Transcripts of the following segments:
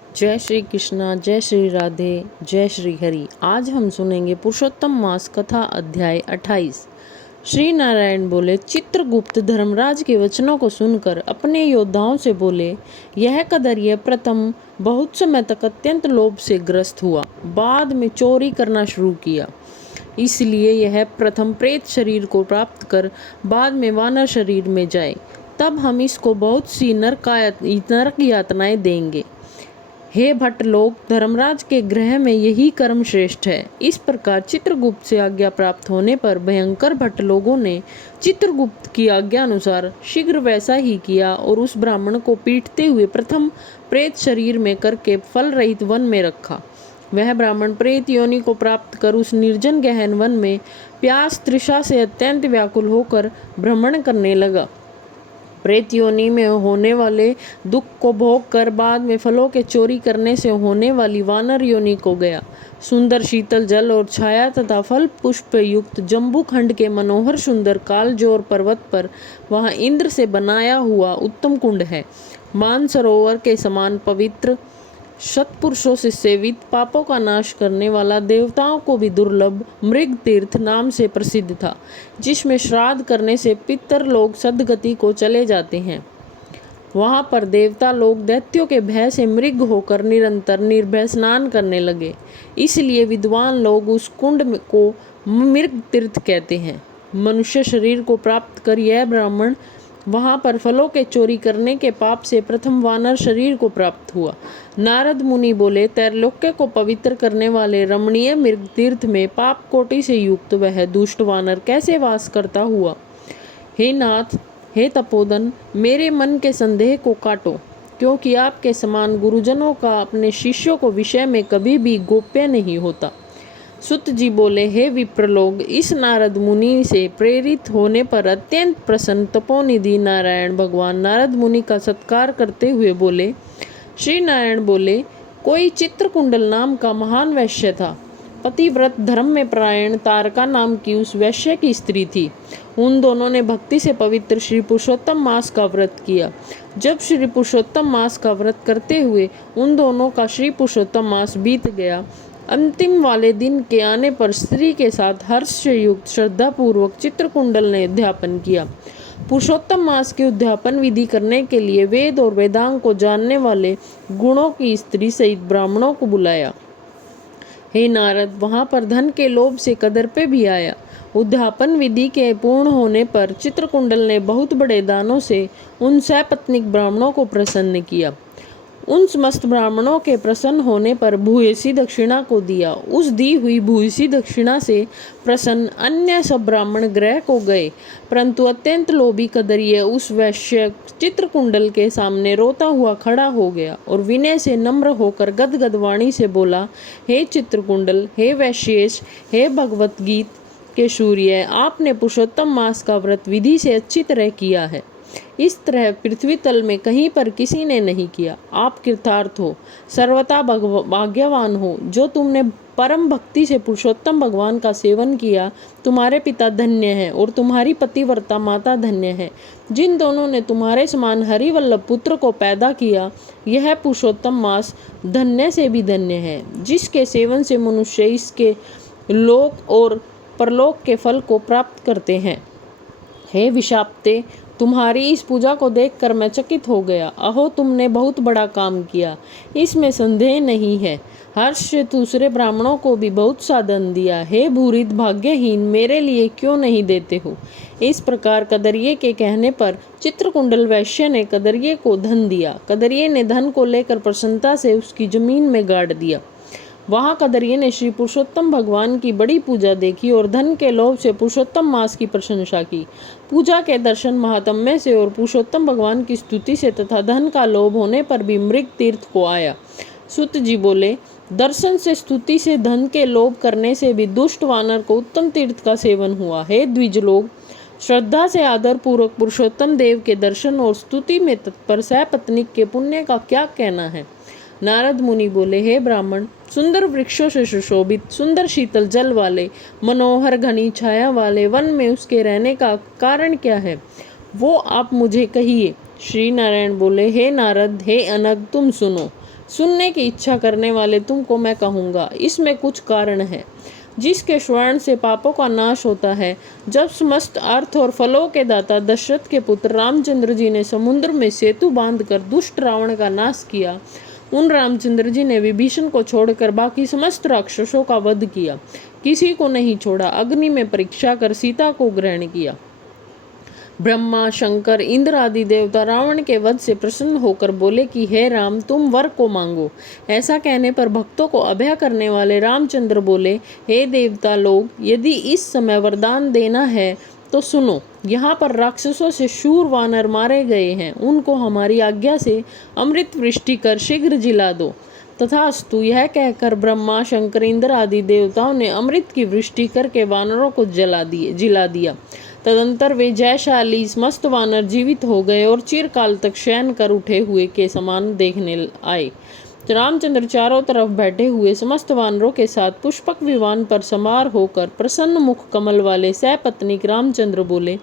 जय श्री कृष्णा, जय श्री राधे, जय श्री हरि। आज हम सुनेंगे पुरुषोत्तम मास कथा अध्याय 28। श्री नारायण बोले, चित्रगुप्त धर्मराज के वचनों को सुनकर अपने योद्धाओं से बोले, यह कदर्य प्रथम बहुत समय तक अत्यंत लोभ से ग्रस्त हुआ, बाद में चोरी करना शुरू किया। इसलिए यह प्रथम प्रेत शरीर को प्राप्त कर बाद में वानर शरीर में जाए, तब हम इसको बहुत सी नरक यातनाएं देंगे। हे भट्ट लोग, धर्मराज के गृह में यही कर्म श्रेष्ठ है। इस प्रकार चित्रगुप्त से आज्ञा प्राप्त होने पर भयंकर भट्ट लोगों ने चित्रगुप्त की आज्ञा अनुसार शीघ्र वैसा ही किया और उस ब्राह्मण को पीटते हुए प्रथम प्रेत शरीर में करके फल रहित वन में रखा। वह ब्राह्मण प्रेत योनि को प्राप्त कर उस निर्जन गहन वन में प्यास तृषा से अत्यंत व्याकुल होकर भ्रमण करने लगा। प्रेत योनि में होने वाले दुख को भोग कर बाद में फलों के चोरी करने से होने वाली वानर योनि को गया। सुंदर शीतल जल और छाया तथा फल पुष्प युक्त जम्बू खंड के मनोहर सुंदर कालजोर पर्वत पर वहाँ इंद्र से बनाया हुआ उत्तम कुंड है। मानसरोवर के समान पवित्र, सत्पुरुषों से सेवित, पापों का नाश करने वाला, देवताओं को भी दुर्लभ मृग तीर्थ नाम से प्रसिद्ध था, जिसमें श्राद्ध करने से पितर लोग सद्गति को चले जाते हैं। वहाँ पर देवता लोग दैत्यों के भय से मृग होकर निरंतर निर्भय स्नान करने लगे। इसलिए विद्वान लोग उस कुंड को मृग तीर्थ कहते हैं। मनुष्य शरीर को प्राप्त कर यह ब्राह्मण वहाँ पर फलों के चोरी करने के पाप से प्रथम वानर शरीर को प्राप्त हुआ। नारद मुनि बोले, त्रैलोक्य को पवित्र करने वाले रमणीय मृग तीर्थ में पाप कोटि से युक्त वह दुष्ट वानर कैसे वास करता हुआ? हे नाथ, हे तपोधन, मेरे मन के संदेह को काटो, क्योंकि आपके समान गुरुजनों का अपने शिष्यों को विषय में कभी भी गोप्य नहीं होता। सुत जी बोले, हे विप्रलोग, इस नारद मुनि से प्रेरित होने पर अत्यंत प्रसन्न तपोनिधि नारायण भगवान नारद मुनि का सत्कार करते हुए बोले। श्री नारायण बोले, कोई चित्रकुंडल नाम का महान वैश्य था। पतिव्रत धर्म में परायण तारका नाम की उस वैश्य की स्त्री थी। उन दोनों ने भक्ति से पवित्र श्री पुरुषोत्तम मास का व्रत किया। जब श्री पुरुषोत्तम मास का व्रत करते हुए उन दोनों का श्री पुरुषोत्तम मास बीत गया, अंतिम वाले दिन के आने पर स्त्री के साथ हर्ष से युक्त श्रद्धापूर्वक चित्रकुंडल ने उद्यापन किया। पुरुषोत्तम मास के उद्यापन विधि करने के लिए वेद और वेदांग को जानने वाले गुणों की स्त्री सहित ब्राह्मणों को बुलाया। हे नारद, वहाँ पर धन के लोभ से कदर्पे भी आया। उद्यापन विधि के पूर्ण होने पर चित्रकुंडल ने बहुत बड़े दानों से उन सपत्नीक ब्राह्मणों को प्रसन्न किया। उन समस्त ब्राह्मणों के प्रसन्न होने पर भूयसी दक्षिणा को दिया। उस दी हुई भूयसी दक्षिणा से प्रसन्न अन्य सब ब्राह्मण गृह को गए, परंतु अत्यंत लोभी कदर्य उस वैश्य चित्रकुंडल के सामने रोता हुआ खड़ा हो गया और विनय से नम्र होकर गदगद वाणी से बोला, हे चित्रकुंडल, हे वैश्येश, हे भगवत गीत के सूर्य, आपने पुरुषोत्तम मास का व्रत विधि से अच्छी तरह किया है। इस तरह पृथ्वी तल में कहीं पर किसी ने नहीं किया। आप कृतार्थ हो, सर्वथा भाग्यवान हो। जो तुमने परम भक्ति से पुरुषोत्तम भगवान का सेवन किया, तुम्हारे पिता धन्य हैं और तुम्हारी पतिव्रता माता धन्य है। जिन दोनों ने तुम्हारे समान हरिवल्लभ पुत्र को पैदा किया, यह पुरुषोत्तम मास धन्य से भी धन्य है, जिसके सेवन से मनुष्य इसके लोक और परलोक के फल को प्राप्त करते हैं। हे विशाप्ते, तुम्हारी इस पूजा को देखकर मैं चकित हो गया। अहो, तुमने बहुत बड़ा काम किया, इसमें संदेह नहीं है। हर्ष से दूसरे ब्राह्मणों को भी बहुत साधन दिया। हे भूरित भाग्यहीन, मेरे लिए क्यों नहीं देते हो? इस प्रकार कदर्ये के कहने पर चित्रकुंडल वैश्य ने कदर्ये को धन दिया। कदर्ये ने धन को लेकर प्रसन्नता से उसकी जमीन में गाड़ दिया। वहाँ कदर्ये ने श्री पुरुषोत्तम भगवान की बड़ी पूजा देखी और धन के लोभ से पुरुषोत्तम मास की प्रशंसा की। पूजा के दर्शन महात्म्य से और पुरुषोत्तम भगवान की स्तुति से तथा धन का लोभ होने पर भी मृग तीर्थ को आया। सुत जी बोले, दर्शन से, स्तुति से, धन के लोभ करने से भी दुष्ट वानर को उत्तम तीर्थ का सेवन हुआ। हे द्विज लोग, श्रद्धा से आदर पूर्वक पुरुषोत्तम देव के दर्शन और स्तुति में तत्पर सपत्नीक के पुण्य का क्या कहना है? नारद मुनि बोले, हे ब्राह्मण, सुंदर वृक्षों से सुशोभित, सुंदर शीतल जल वाले, मनोहर घनी छाया वाले वन में उसके रहने का कारण क्या है, वो आप मुझे कहिए। श्री नारायण बोले, हे नारद, हे अनग, तुम सुनो। सुनने की इच्छा करने वाले तुमको मैं कहूँगा, इसमें कुछ कारण है जिसके श्रवण से पापों का नाश होता है। जब समस्त अर्थ और फलों के दाता दशरथ के पुत्र रामचंद्र जी ने समुद्र में सेतु बांधकर दुष्ट रावण का नाश किया, उन रामचंद्र जी ने विभीषण को छोड़कर बाकी समस्त राक्षसों का वध किया, किसी को नहीं छोड़ा। अग्नि में परीक्षा कर सीता को ग्रहण किया। ब्रह्मा, शंकर, इंद्र आदि देवता रावण के वध से प्रसन्न होकर बोले कि हे राम, तुम वर को मांगो। ऐसा कहने पर भक्तों को अभय करने वाले रामचंद्र बोले, हे देवता लोग, यदि इस समय वरदान देना है तो सुनो। यहाँ पर राक्षसों से शूर वानर मारे गए हैं, उनको हमारी आज्ञा से अमृत वृष्टि कर शीघ्र जिला दो। तथास्तु, यह कहकर ब्रह्मा, शंकर, इंद्र आदि देवताओं ने अमृत की वृष्टि करके वानरों को जिला दिया। तदंतर वे जयशाली समस्त वानर जीवित हो गए और चिरकाल तक शयन कर उठे हुए के समान देखने आए। रामचंद्र चारों तरफ बैठे हुए समस्त वानरों के साथ पुष्पक विमान पर सवार होकर प्रसन्न मुख कमल वाले सपत्नीक रामचंद्र बोले।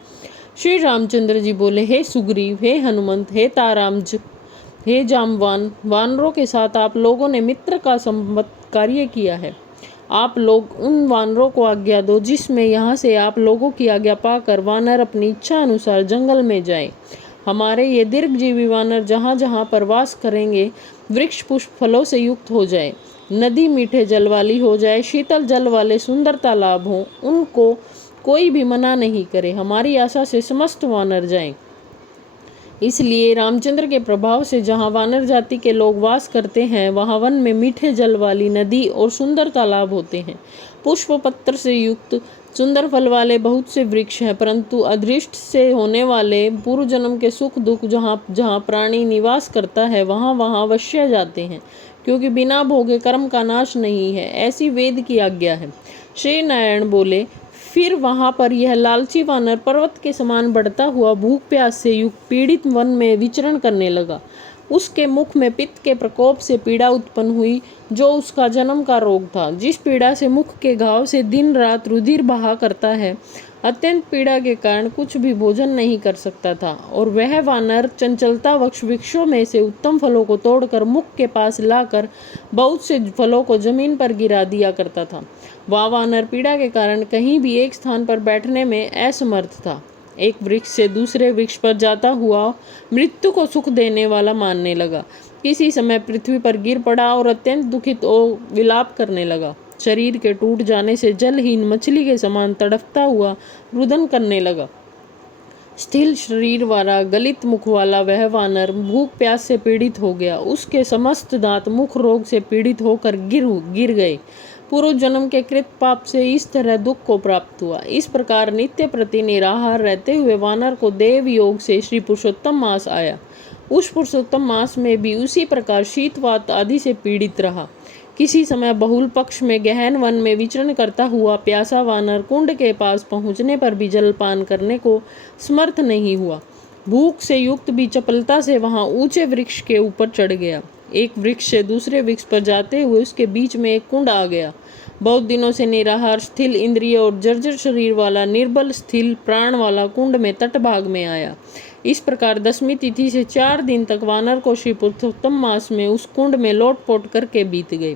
श्री रामचंद्र जी बोले, हे सुग्रीव, हे हनुमंत, हे तारामज, हे जामवान, वानरों के साथ आप लोगों ने मित्र का संवत कार्य किया है। आप लोग उन वानरों को आज्ञा दो जिसमें यहाँ से आप लोगों की आज्ञा पाकर वानर अपनी इच्छा अनुसार जंगल में जाए। हमारे ये दीर्घजीवी वानर जहाँ जहाँ पर वास करेंगे, वृक्ष पुष्प फलों से युक्त हो जाए, नदी मीठे जल वाली हो जाए, शीतल जल वाले सुंदर तालाब हों, उनको कोई भी मना नहीं करे। हमारी आशा से समस्त वानर जाएं। इसलिए रामचंद्र के प्रभाव से जहाँ वानर जाति के लोग वास करते हैं, वहाँ वन में मीठे जल वाली नदी और सुंदर तालाब होते हैं। पुष्प पत्र से युक्त सुंदर फल वाले बहुत से वृक्ष हैं, परंतु अदृष्ट से होने वाले पूर्व जन्म के सुख दुख जहाँ जहाँ प्राणी निवास करता है, वहाँ वहाँ अवश्य जाते हैं, क्योंकि बिना भोगे कर्म का नाश नहीं है, ऐसी वेद की आज्ञा है। श्री नारायण बोले, फिर वहां पर यह लालची वानर पर्वत के समान बढ़ता हुआ भूख प्यास से युक्त पीड़ित वन में विचरण करने लगा। उसके मुख में पित्त के प्रकोप से पीड़ा उत्पन्न हुई, जो उसका जन्म का रोग था। जिस पीड़ा से मुख के घाव से दिन रात रुधिर बहा करता है, अत्यंत पीड़ा के कारण कुछ भी भोजन नहीं कर सकता था। और वह वानर चंचलता वृक्षों में से उत्तम फलों को तोड़कर मुख के पास लाकर बहुत से फलों को जमीन पर गिरा दिया करता था। वह वानर पीड़ा के कारण कहीं भी एक स्थान पर बैठने में असमर्थ था। एक वृक्ष से दूसरे वृक्ष पर जाता हुआ मृत्यु को सुख देने वाला मानने लगा। किसी समय पृथ्वी पर गिर पड़ा और अत्यंत दुखित और विलाप करने लगा। शरीर के टूट जाने से जलहीन मछली के समान तड़पता हुआ रुदन करने लगा। स्थिर शरीर वाला गलित मुख वाला वह वानर भूख प्यास से पीड़ित हो गया। उसके समस्त दांत मुख रोग से पीड़ित होकर गिर गए। पूर्व जन्म के कृत पाप से इस तरह दुख को प्राप्त हुआ। इस प्रकार नित्य प्रति निराहार रहते हुए वानर को देव योग से श्री पुरुषोत्तम मास आया। उस पुरुषोत्तम मास में भी उसी प्रकार शीतवात आदि से पीड़ित रहा। किसी समय बहुल पक्ष में गहन वन में विचरण करता हुआ प्यासा वानर कुंड के पास पहुंचने पर भी जलपान करने को समर्थ नहीं हुआ। भूख से युक्त भी चपलता से वहां ऊंचे वृक्ष के ऊपर चढ़ गया। एक वृक्ष से दूसरे वृक्ष पर जाते हुए उसके बीच में एक कुंड आ गया। बहुत दिनों से निराहार, स्थिल इंद्रिय और जर्जर शरीर वाला निर्बल स्थिल प्राण वाला कुंड में तटभाग में आया। इस प्रकार 10वीं तिथि से 4 दिन तक वानर को श्री पुरुषोत्तम मास में उस कुंड में लोटपोट करके बीत गए।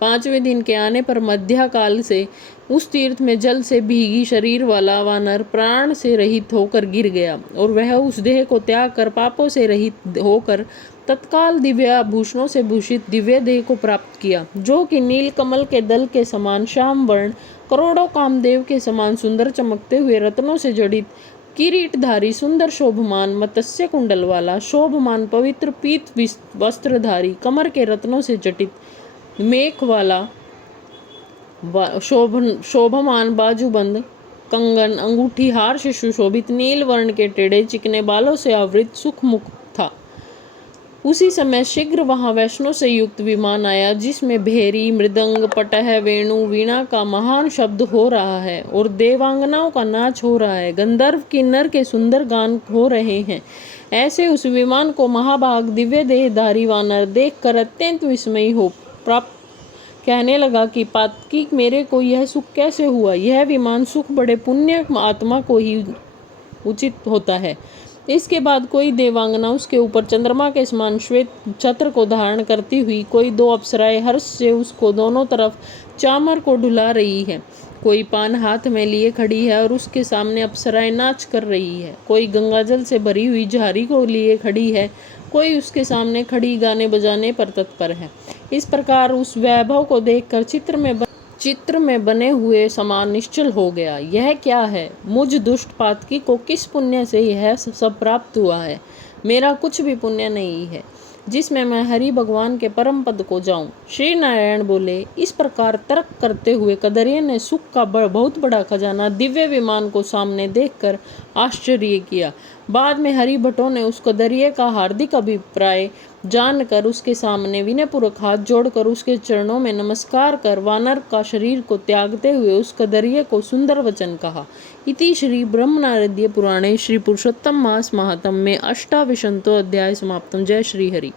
5वें दिन के आने पर मध्या काल से उस तीर्थ में जल से भीगी शरीर वाला वानर प्राण से रहित होकर गिर गया और वह उस देह को त्याग कर पापों से रहित होकर तत्काल दिव्य आभूषणों से भूषित दिव्य देह को प्राप्त किया, जो कि नील कमल के दल के समान श्याम वर्ण, करोड़ों कामदेव के समान सुंदर चमकते हुए रत्नों से जड़ित, किरीटधारी, सुंदर शोभमान, मत्स्य कुंडल वाला, शोभमान पवित्र पीत वस्त्रधारी, कमर के रत्नों से जटित, मेख वाला, शोभमान बाजूबंद, कंगन, अंगूठी, हार से सुशोभित, नील वर्ण के टेढ़े चिकने बालों से आवृत सुखमुख था। उसी समय शीघ्र वहां वैष्णव से युक्त विमान आया, जिसमें भेरी, मृदंग, पटह, वेणु, वीणा का महान शब्द हो रहा है और देवांगनाओं का नाच हो रहा है। गंधर्व किन्नर के सुंदर गान हो रहे हैं। ऐसे उस विमान को महाभाग दिव्य देहधारी वानर देखकर अत्यंत विस्मयी हो प्राप्त कहने लगा कि पातकी, मेरे को यह सुख कैसे हुआ? यह विमान सुख बड़े पुण्य आत्मा को ही उचित होता है। इसके बाद कोई देवांगना उसके ऊपर चंद्रमा के समान श्वेत छत्र को धारण करती हुई, कोई 2 अप्सराएं हर्ष से उसको दोनों तरफ चामर को डुला रही है, कोई पान हाथ में लिए खड़ी है और उसके सामने अप्सराएं नाच कर रही है, कोई गंगाजल से भरी हुई झारी को लिए खड़ी है, कोई उसके सामने खड़ी गाने बजाने पर तत्पर है। इस प्रकार उस वैभव को देखकर चित्र में बने हुए समान निश्चल हो गया। यह क्या है? मुझ दुष्ट पातकी को किस पुण्य से यह सब प्राप्त हुआ है? मेरा कुछ भी पुण्य नहीं है जिसमें मैं हरि भगवान के परम पद को जाऊं। श्री नारायण बोले। इस प्रकार तर्क करते हुए कदरिये ने सुख का बहुत बड़ा खजाना दिव्य विमान को सामने देखकर आश्चर्य किया। बाद में हरि भट्टों ने उस कदरिये का हार्दिक अभिप्राय जानकर उसके सामने विनयपूर्वक हाथ जोड़कर उसके चरणों में नमस्कार कर वानर का शरीर को त्यागते हुए उस कदरिये को सुंदर वचन कहा। इति श्री ब्रह्मनारदीय पुराणे श्री पुरुषोत्तम मास महात्म्ये में अष्टाविंशतो अध्याय समाप्तम। जय श्री हरि।